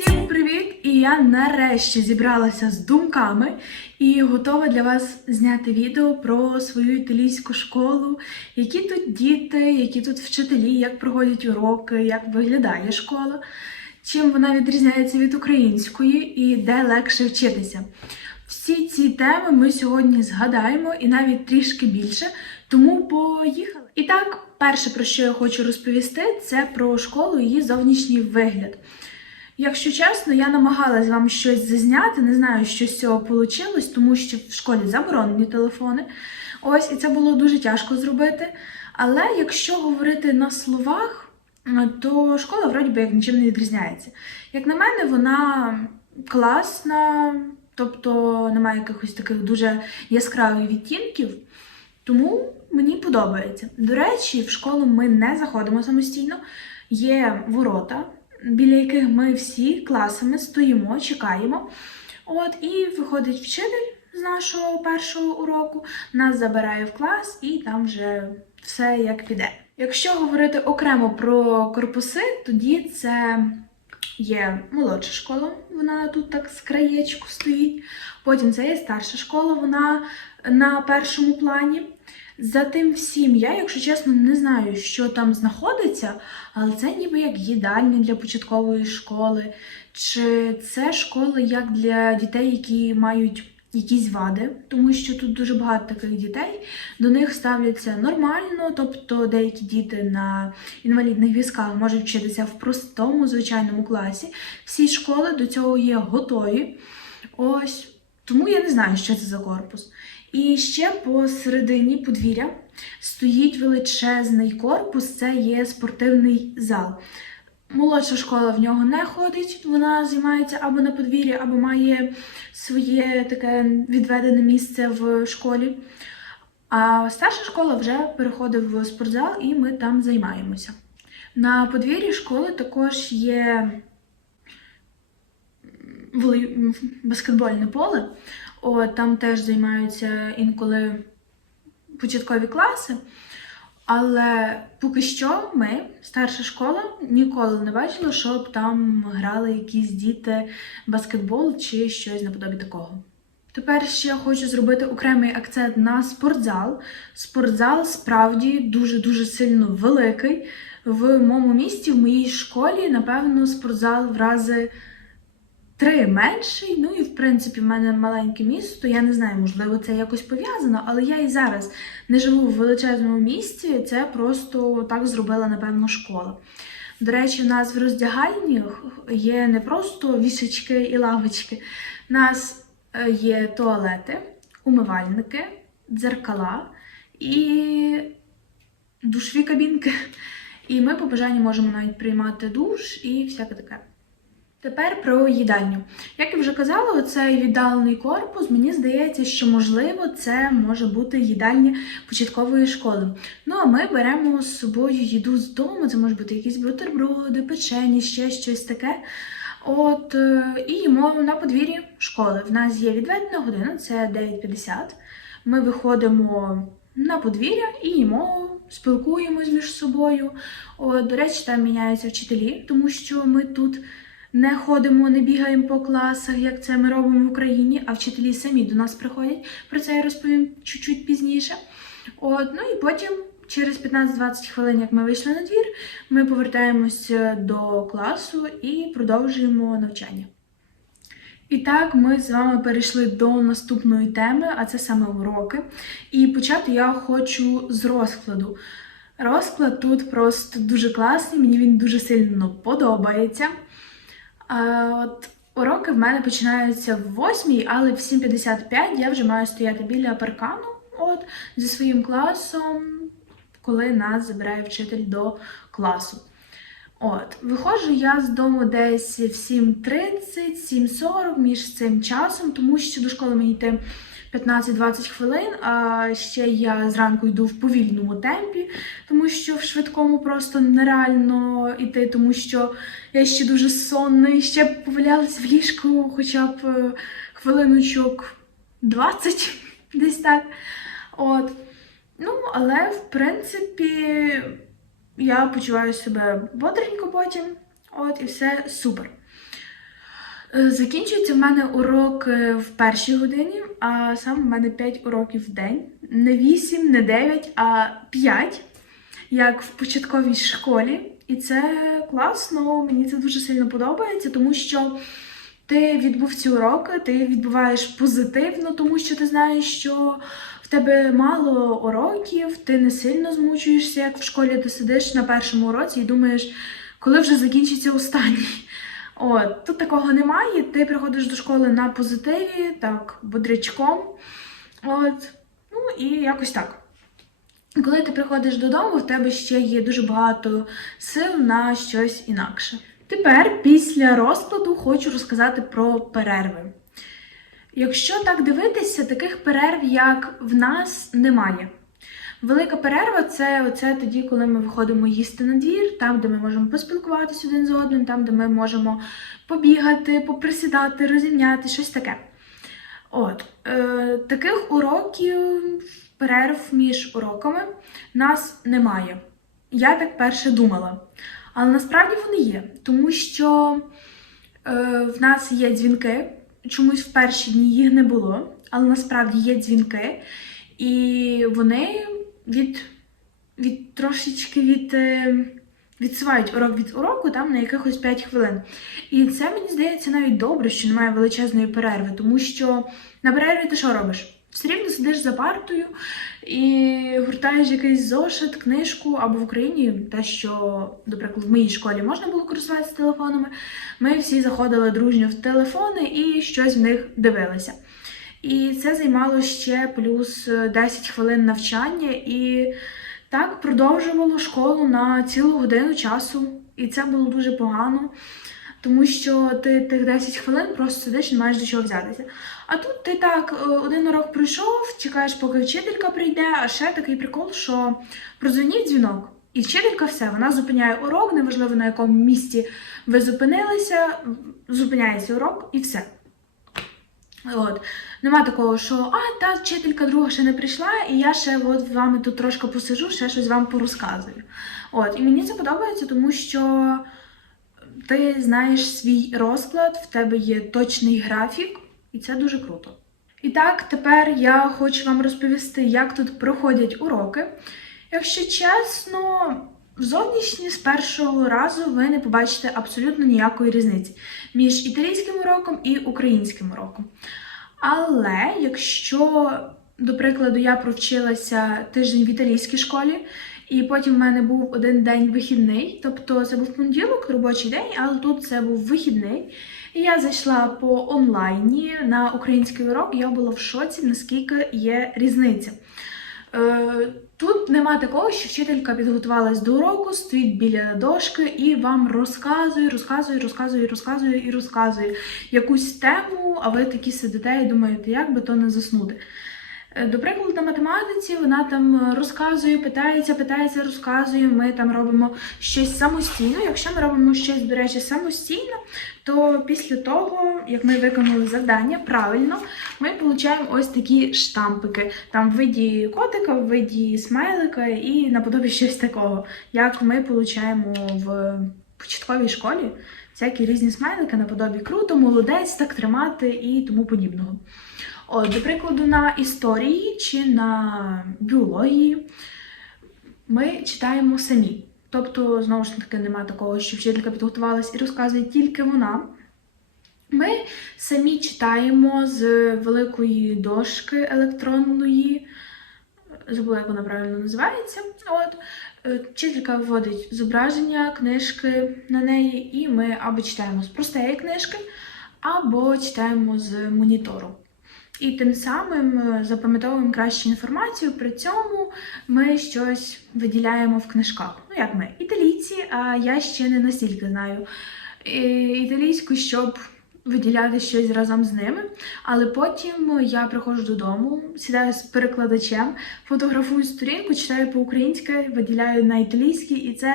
Всім привіт! І я нарешті зібралася з думками і готова для вас зняти відео про свою італійську школу, які тут діти, які тут вчителі, як проходять уроки, як виглядає школа, чим вона відрізняється від української і де легше вчитися. Всі ці теми ми сьогодні згадаємо і навіть трішки більше, тому поїхали. І так, перше, про що я хочу розповісти, це про школу і її зовнішній вигляд. Якщо чесно, я намагалась вам щось зазняти, не знаю, що з цього вийшло, тому що в школі заборонені телефони. Ось, і це було дуже тяжко зробити. Але якщо говорити на словах, то школа вроді би як нічим не відрізняється. Як на мене, вона класна, тобто немає якихось таких дуже яскравих відтінків. Тому мені подобається. До речі, в школу ми не заходимо самостійно. Є ворота, біля яких ми всі класами стоїмо, чекаємо. От, і виходить вчитель з нашого першого уроку, нас забирає в клас, і там вже все як піде. Якщо говорити окремо про корпуси, тоді це є молодша школа, вона тут так з краєчку стоїть. Потім це є старша школа, вона на першому плані. За тим всім, я, якщо чесно, не знаю, що там знаходиться, але це ніби як їдальня для початкової школи, чи це школа як для дітей, які мають якісь вади, тому що тут дуже багато таких дітей. До них ставляться нормально, тобто деякі діти на інвалідних візках можуть вчитися в простому звичайному класі. Всі школи до цього є готові. Ось тому я не знаю, що це за корпус. І ще посередині подвір'я стоїть величезний корпус, це є спортивний зал. Молодша школа в нього не ходить, вона займається або на подвір'ї, або має своє таке відведене місце в школі. А старша школа вже переходить в спортзал і ми там займаємося. На подвір'ї школи також є баскетбольне поле. О, там теж займаються інколи початкові класи. Але поки що ми, старша школа, ніколи не бачили, щоб там грали якісь діти баскетбол чи щось наподобі такого. Тепер ще хочу зробити окремий акцент на спортзал. Спортзал справді дуже-дуже сильно великий. В моєму місті, в моїй школі, напевно, спортзал в рази три менший. Ну і в принципі в мене маленьке місто. Я не знаю, можливо, це якось пов'язано, але я і зараз не живу в величезному місті. Це просто так зробила, напевно, школа. До речі, в нас в роздягальні є не просто вішечки і лавочки. У нас е, є туалети, умивальники, дзеркала і душові кабінки. І ми по бажанню можемо навіть приймати душ і всяке таке. Тепер про їдальню. Як я вже казала, оцей віддалений корпус, мені здається, що можливо це може бути їдальня початкової школи. Ну а ми беремо з собою їду з дому, це може бути якісь бутерброди, печені, ще щось таке. От, е, і їмо на подвір'ї школи. В нас є відведена година, це 9.50. Ми виходимо на подвір'я і їмо, спілкуємось між собою. От, до речі, там міняються вчителі, тому що ми тут не ходимо, не бігаємо по класах, як це ми робимо в Україні, а вчителі самі до нас приходять. Про це я розповім чуть-чуть пізніше. От, ну і потім, через 15-20 хвилин, як ми вийшли на двір, ми повертаємося до класу і продовжуємо навчання. І так, ми з вами перейшли до наступної теми, а це саме уроки. І почати я хочу з розкладу. Розклад тут просто дуже класний, мені він дуже сильно подобається. А, от уроки в мене починаються в 8, але в 7.55 я вже маю стояти біля паркану от, зі своїм класом, коли нас забирає вчитель до класу. От, виходжу я з дому десь в 7.30, 7.40 між цим часом, тому що до школи мені йти 15-20 хвилин, а ще я зранку йду в повільному темпі, тому що в швидкому просто нереально йти, тому що я ще дуже сонна і ще повалялась в ліжку хоча б е, хвилиночок 20, десь так. От. Ну, але в принципі. я почуваю себе бодренько потім. От, і все супер. Е, Закінчується в мене урок е, в першій годині, а саме в мене 5 уроків в день. Не 8, не 9, а 5, як в початковій школі. І це класно, мені це дуже сильно подобається, тому що ти відбув ці уроки, ти відбуваєш позитивно, тому що ти знаєш, що в тебе мало уроків, ти не сильно змучуєшся, як в школі ти сидиш на першому уроці і думаєш, коли вже закінчиться останній. От, тут такого немає. Ти приходиш до школи на позитиві, так, бодрячком. От, ну і якось так. Коли ти приходиш додому, в тебе ще є дуже багато сил на щось інакше. Тепер, після розкладу, хочу розказати про перерви. Якщо так дивитися, таких перерв, як в нас, немає. Велика перерва це оце тоді, коли ми виходимо їсти на двір, там, де ми можемо поспілкуватися один з одним, там, де ми можемо побігати, поприсідати, розімняти, щось таке. От, е, таких уроків, перерв між уроками нас немає. Я так перше думала. Але насправді вони є, тому що е, в нас є дзвінки. Чомусь в перші дні їх не було, але насправді є дзвінки, і вони від, від трошечки від, е, відсувають урок від уроку там на якихось 5 хвилин. І це мені здається навіть добре, що немає величезної перерви, тому що на перерві ти що робиш? Все рівно сидиш за партою і гуртаєш якийсь зошит, книжку або в Україні, те, що, наприклад, в моїй школі можна було користуватися телефонами. Ми всі заходили дружньо в телефони і щось в них дивилися. І це займало ще плюс е, 10 хвилин навчання, і так продовжувало школу на цілу годину часу. І це було дуже погано, тому що ти тих 10 хвилин просто сидиш і не маєш до чого взятися. А тут ти так е, один урок пройшов, чекаєш, поки вчителька прийде, а ще такий прикол, що прозвонів дзвінок. І вчителька все, вона зупиняє урок, неважливо на якому місці ви зупинилися, зупиняється урок і все. От. Нема такого, що а, та вчителька друга ще не прийшла, і я ще от з вами тут трошки посижу, ще щось вам порозказую. От. І мені це подобається, тому що ти знаєш свій розклад, в тебе є точний графік, і це дуже круто. І так, тепер я хочу вам розповісти, як тут проходять уроки. Якщо чесно, зовнішні з першого разу ви не побачите абсолютно ніякої різниці між італійським уроком і українським уроком. Але якщо, до прикладу, я провчилася тиждень в італійській школі, і потім в мене був один день вихідний, тобто це був понеділок, робочий день, але тут це був вихідний. І я зайшла по онлайні на український урок, я була в шоці, наскільки є різниця. Тут нема такого, що вчителька підготувалась до уроку, стоїть біля дошки і вам розказує, розказує, розказує, розказує і розказує якусь тему, а ви такі сидите і думаєте, як би то не заснути. Е, До прикладу, на математиці вона там розказує, питається, питається, розказує. Ми там робимо щось самостійно. Якщо ми робимо щось, до речі, самостійно, то після того, як ми виконали завдання правильно, ми отримуємо ось такі штампики. Там в виді котика, в виді смайлика і наподобі щось такого, як ми отримуємо в початковій школі. Всякі різні смайлики наподобі круто, молодець, так тримати і тому подібного. От, до прикладу, на історії чи на біології ми читаємо самі. Тобто, знову ж таки, нема такого, що вчителька підготувалась і розказує тільки вона. Ми самі читаємо з великої дошки електронної, забула, як вона правильно називається. От. Е, Вчителька вводить зображення, книжки на неї, і ми або читаємо з простої книжки, або читаємо з монітору. І тим самим е, запам'ятовуємо кращу інформацію. При цьому ми щось виділяємо в книжках. Ну, як ми, італійці, а я ще не настільки знаю е, італійську, щоб виділяти щось разом з ними. Але потім я приходжу додому, сідаю з перекладачем, фотографую сторінку, читаю по-українськи, виділяю на італійській, і це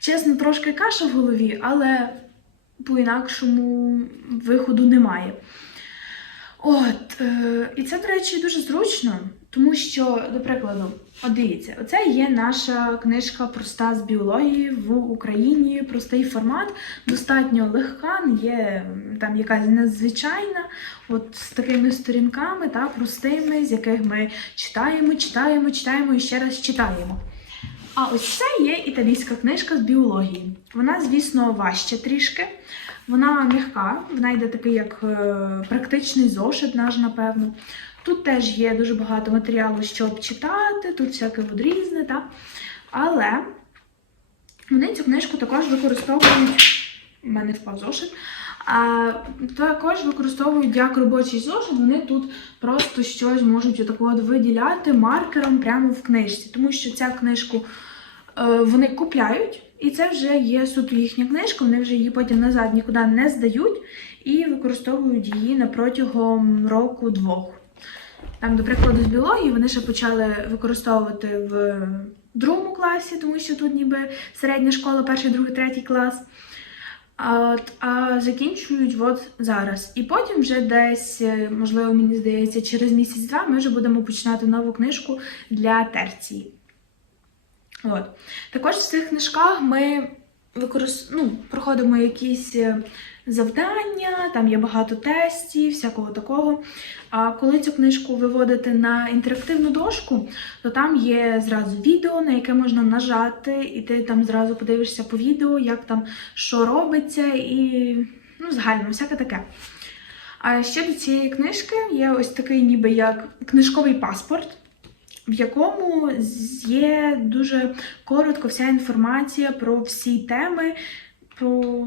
чесно трошки каша в голові, але по-інакшому виходу немає. От, е, і це, до речі, дуже зручно, тому що, до прикладу, от дивіться, оце є наша книжка проста з біології в Україні, простий формат, достатньо легка, є там якась незвичайна, от з такими сторінками, та, простими, з яких ми читаємо, читаємо, читаємо і ще раз читаємо. А ось це є італійська книжка з біології. Вона, звісно, важча трішки. Вона м'яка, вона йде такий як е, практичний зошит наш, напевно. Тут теж є дуже багато матеріалу, щоб читати, тут всяке різне, та? але вони цю книжку також використовують. У мене впав зошит. А також використовують як робочий зошит, вони тут просто щось можуть отако от виділяти маркером прямо в книжці, тому що ця книжку вони купляють, і це вже є суто їхня книжка, вони вже її потім назад нікуди не здають і використовують її протягом року-двох. Там, до прикладу, з біології вони ще почали використовувати в другому класі, тому що тут ніби середня школа, перший, другий, третій клас. От, а закінчують от зараз. І потім вже десь, е, можливо, мені здається, через місяць-два ми вже будемо починати нову книжку для терції. От. Також в цих книжках ми використ... ну, проходимо якісь е, завдання, там є багато тестів, всякого такого. А коли цю книжку виводити на інтерактивну дошку, то там є зразу відео, на яке можна нажати, і ти там зразу подивишся по відео, як там що робиться, і ну, загально, всяке таке. А ще до цієї книжки є ось такий, ніби як книжковий паспорт, в якому є дуже коротко вся інформація про всі теми, про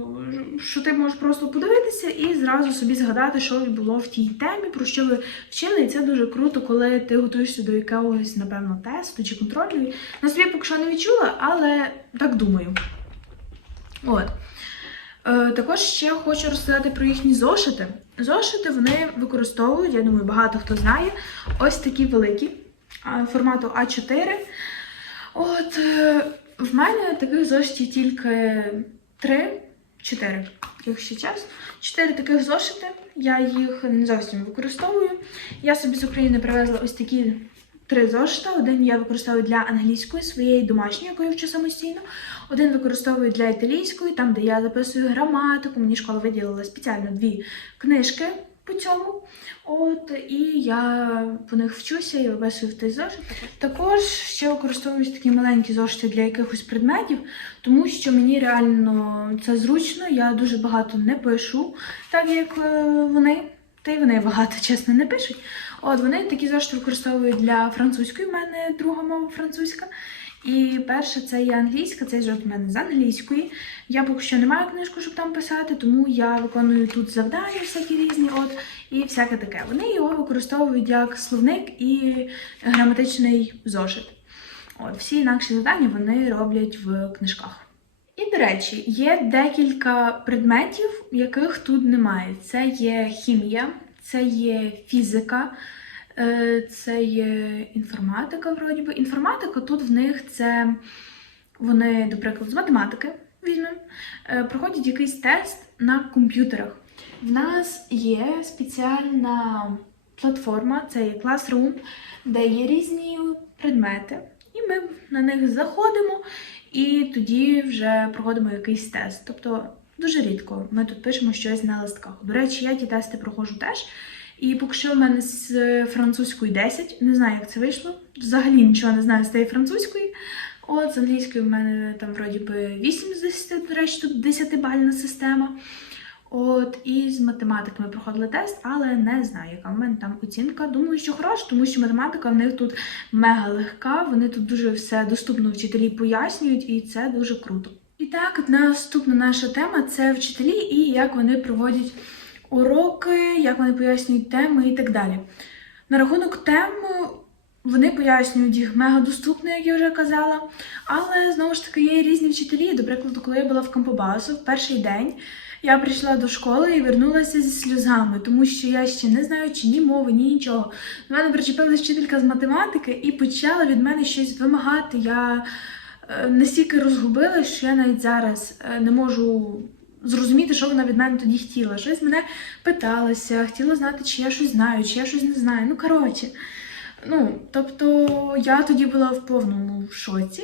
що ти можеш просто подивитися і зразу собі згадати, що було в тій темі, про що ви вчили. І це дуже круто, коли ти готуєшся до якогось, напевно, тесту чи контролю. На собі поки що не відчула, але так думаю. От. Е, Також ще хочу розказати про їхні зошити. Зошити вони використовують, я думаю, багато хто знає, ось такі великі формату А4. От е, в мене таких зошитів тільки три, чотири, якщо чесно. Чотири таких зошити. Я їх не зовсім використовую. Я собі з України привезла ось такі три зошита. Один я використовую для англійської, своєї домашньої, яку я вчу самостійно. Один використовую для італійської, там, де я записую граматику. Мені школа виділила спеціально дві книжки по цьому. От, і я по них вчуся і виписую в той зошит. Також ще використовують такі маленькі зошити для якихось предметів, тому що мені реально це зручно, я дуже багато не пишу, так як е, вони. Та й вони багато, чесно, не пишуть. От вони такі зошити використовують для французької, в мене друга мова французька. І перша це є англійська, цей жовт в мене з англійської. Я поки що не маю книжку, щоб там писати, тому я виконую тут завдання всякі різні, от, і всяке таке. Вони його використовують як словник і граматичний зошит. От, всі інакші завдання вони роблять в книжках. І, до речі, є декілька предметів, яких тут немає. Це є хімія, це є фізика, це є інформатика, вроді би. Інформатика тут в них це вони, до прикладу, з математики візьмемо, е, проходять якийсь тест на комп'ютерах. В нас є спеціальна платформа, це є Classroom, де є різні предмети, і ми на них заходимо і тоді вже проходимо якийсь тест. Тобто дуже рідко ми тут пишемо щось на листках. До речі, я ті тести проходжу теж. І поки що в мене з французької 10, не знаю, як це вийшло. Взагалі нічого не знаю з тієї французької. От, з англійської в мене там вроді би 8 з 10, до речі, тут 10-бальна система. От, і з математики ми проходили тест, але не знаю, яка в мене там оцінка. Думаю, що хороша, тому що математика в них тут мега легка, вони тут дуже все доступно вчителі пояснюють, і це дуже круто. І так, наступна наша тема це вчителі і як вони проводять уроки, як вони пояснюють теми і так далі. На рахунок тем вони пояснюють їх мега доступно, як я вже казала. Але знову ж таки є і різні вчителі. До прикладу, коли я була в Кампобасу в перший день. Я прийшла до школи і вернулася зі сльозами, тому що я ще не знаю чи ні мови, ні нічого. До мене причепилась вчителька з математики і почала від мене щось вимагати. Я е, настільки розгубилась, що я навіть зараз е, не можу зрозуміти, що вона від мене тоді хотіла. Щось мене питалася, хотіла знати, чи я щось знаю, чи я щось не знаю. Ну, коротше. Ну, тобто я тоді була в повному шоці,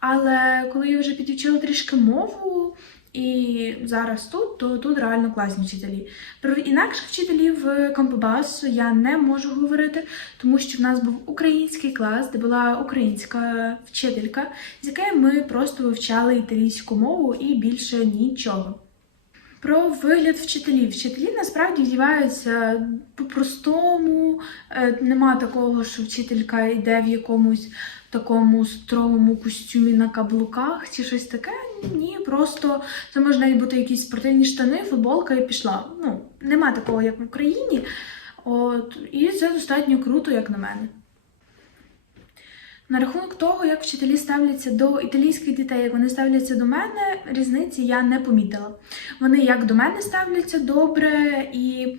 але коли я вже підвчила трішки мову і зараз тут, то тут реально класні вчителі. Про інакших вчителів Компабасу я не можу говорити, тому що в нас був український клас, де була українська вчителька, з якою ми просто вивчали італійську мову і більше нічого. Про вигляд вчителів. Вчителі насправді вдіваються по-простому. Е, Нема такого, що вчителька йде в якомусь такому строгому костюмі на каблуках чи щось таке. Ні, просто це може навіть бути якісь спортивні штани, футболка і пішла. Ну, нема такого, як в Україні. От, і це достатньо круто, як на мене. На рахунок того, як вчителі ставляться до італійських дітей, як вони ставляться до мене, різниці я не помітила. Вони як до мене ставляться добре і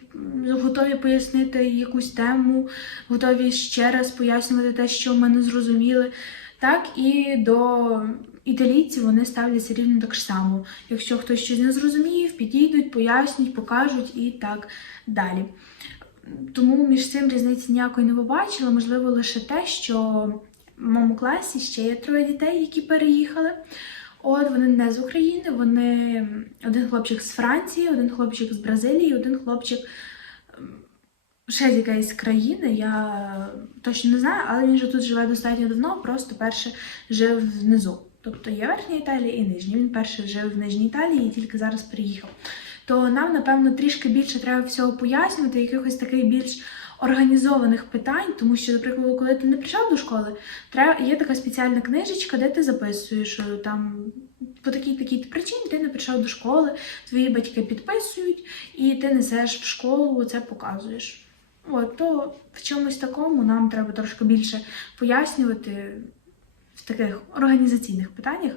готові пояснити якусь тему, готові ще раз пояснювати те, що ми не зрозуміли. Так і до італійців вони ставляться рівно так само. Якщо хтось щось не зрозумів, підійдуть, пояснять, покажуть і так далі. Тому між цим різниці ніякої не побачила, можливо, лише те, що моєму класі ще є троє дітей, які переїхали. От вони не з України, вони один хлопчик з Франції, один хлопчик з Бразилії, один хлопчик ем, ще з якоїсь країни. Я точно не знаю, але він же тут живе достатньо давно, просто перше жив внизу. Тобто є верхня Італія і нижня. Він перше жив в Нижній Італії і тільки зараз приїхав. То нам, напевно, трішки більше треба всього пояснювати, якихось таких більш організованих питань, тому що, наприклад, коли ти не прийшов до школи, треба є така спеціальна книжечка, де ти записуєш там по такій такій причині ти не прийшов до школи, твої батьки підписують, і ти несеш в школу, це показуєш. От, то в чомусь такому нам треба трошки більше пояснювати в таких організаційних питаннях.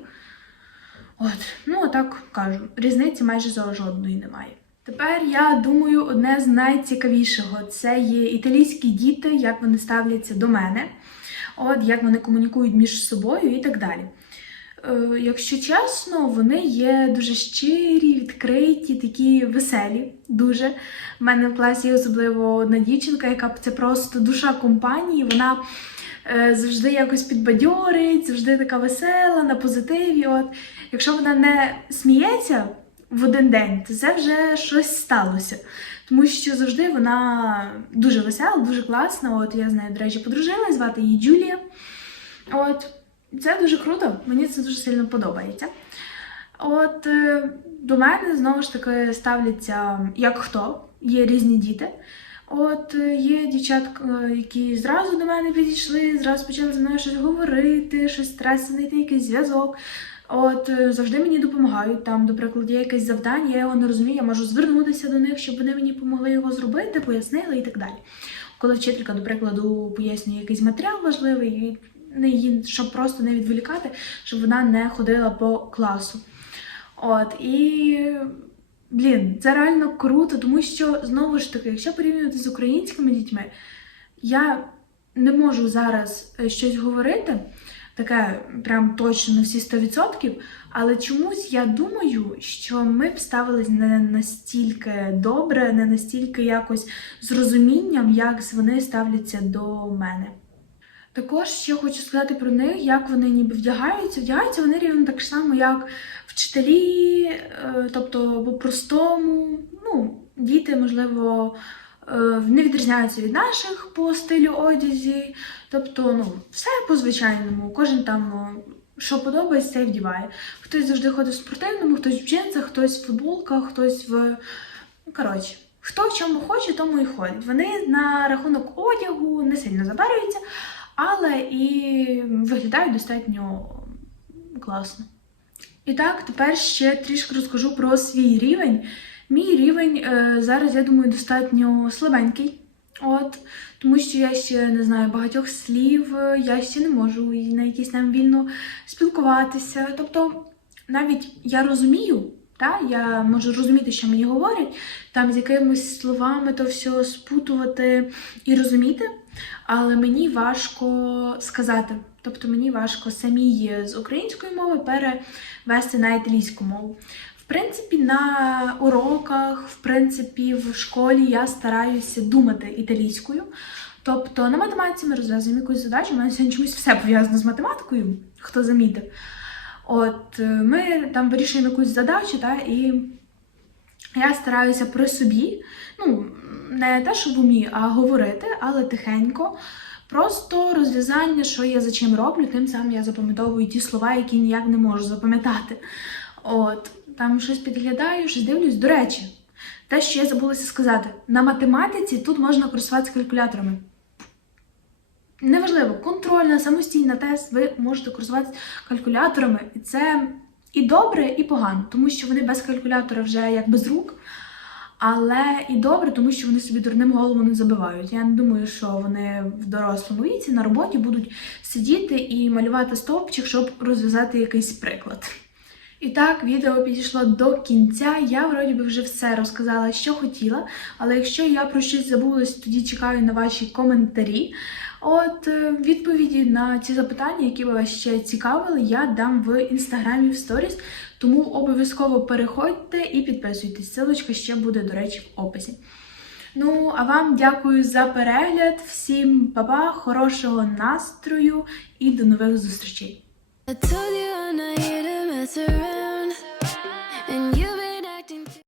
От, ну так кажу, різниці майже жодної немає. Тепер я думаю, одне з найцікавішого це є італійські діти, як вони ставляться до мене, от як вони комунікують між собою і так далі. Е, якщо чесно, вони є дуже щирі, відкриті, такі веселі. Дуже. У мене в класі є особливо одна дівчинка, яка це просто душа компанії. Вона е, завжди якось підбадьорить, завжди така весела, на позитиві. От. Якщо вона не сміється в один день, то це вже щось сталося. Тому що завжди вона дуже весела, дуже класна. От я з нею, до речі, подружилась, звати її Джулія. От. Це дуже круто, мені це дуже сильно подобається. От е, до мене знову ж таки ставляться як хто, є різні діти. От е, є дівчатка, е, які зразу до мене підійшли, зразу почали зі мною щось говорити, щось знайти якийсь зв'язок. От е, завжди мені допомагають. Там, до прикладу, є якесь завдання, я його не розумію, я можу звернутися до них, щоб вони мені допомогли його зробити, пояснили і так далі. Коли вчителька, до прикладу, пояснює якийсь матеріал важливий, і не її, щоб просто не відволікати, щоб вона не ходила по класу. От і блін, це реально круто, тому що знову ж таки, якщо порівнювати з українськими дітьми, я не можу зараз е, щось говорити. Таке прям точно на всі 100%, але чомусь я думаю, що ми б ставились не настільки добре, не настільки якось з розумінням, як вони ставляться до мене. Також ще хочу сказати про них, як вони ніби вдягаються. Вдягаються вони рівно так само, як вчителі, е, тобто по-простому. Ну, діти, можливо, не відрізняються від наших по стилю одязі. Тобто, ну, все по-звичайному. Кожен там, е, що подобається, й вдіває. Хтось завжди ходить в спортивному, хтось в джинсах, хтось в футболках, хтось в. Ну, коротше, хто в чому хоче, тому і ходить. Вони на рахунок одягу не сильно запарюються але і виглядають достатньо класно. І так, тепер ще трішки розкажу про свій рівень. Мій рівень е, зараз, я думаю, достатньо слабенький. От, тому що я ще не знаю багатьох слів, е, я ще не можу на якісь там вільно спілкуватися. Тобто, навіть я розумію, та, я можу розуміти, що мені говорять, там з якимись словами то все спутувати і розуміти, але мені важко сказати. Тобто мені важко самій з української мови перевести на італійську мову. Принципі, на уроках, в принципі, в школі я стараюся думати італійською. Тобто на математиці ми розв'язуємо якусь задачу, у мене сьогодні чомусь все пов'язано з математикою, хто замітив. От е, ми там вирішуємо якусь задачу, та, і я стараюся при собі, ну, не те, що в умі, а говорити, але тихенько. Просто розв'язання, що я за чим роблю, тим самим я запам'ятовую ті слова, які ніяк не можу запам'ятати. От, там щось підглядаю, щось дивлюсь. До речі, те, що я забулася сказати, на математиці тут можна користуватися калькуляторами. Неважливо, контрольна, самостійна тест, ви можете користуватися калькуляторами. І це і добре, і погано, тому що вони без калькулятора вже як без рук. Але і добре, тому що вони собі дурним голову не забивають. Я не думаю, що вони в дорослому віці на роботі будуть сидіти і малювати стовпчик, щоб розв'язати якийсь приклад. І так, відео підійшло до кінця. Я вроді би вже все розказала, що хотіла. Але якщо я про щось забулась, тоді чекаю на ваші коментарі. От е, відповіді на ці запитання, які ви вас ще цікавили, я дам в інстаграмі в сторіс. Тому обов'язково переходьте і підписуйтесь. Силочка ще буде, до речі, в описі. Ну, а вам дякую за перегляд. Всім па-па, хорошого настрою і до нових зустрічей! I told you I'm not here to mess around.